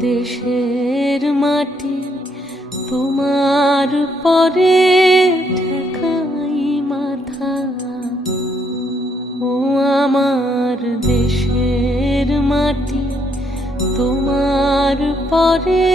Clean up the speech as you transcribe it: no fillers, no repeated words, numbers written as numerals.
দেশের মাটি তোমার পরে ঠেকাই মাথা। ও আমার দেশের মাটি তোমার পরে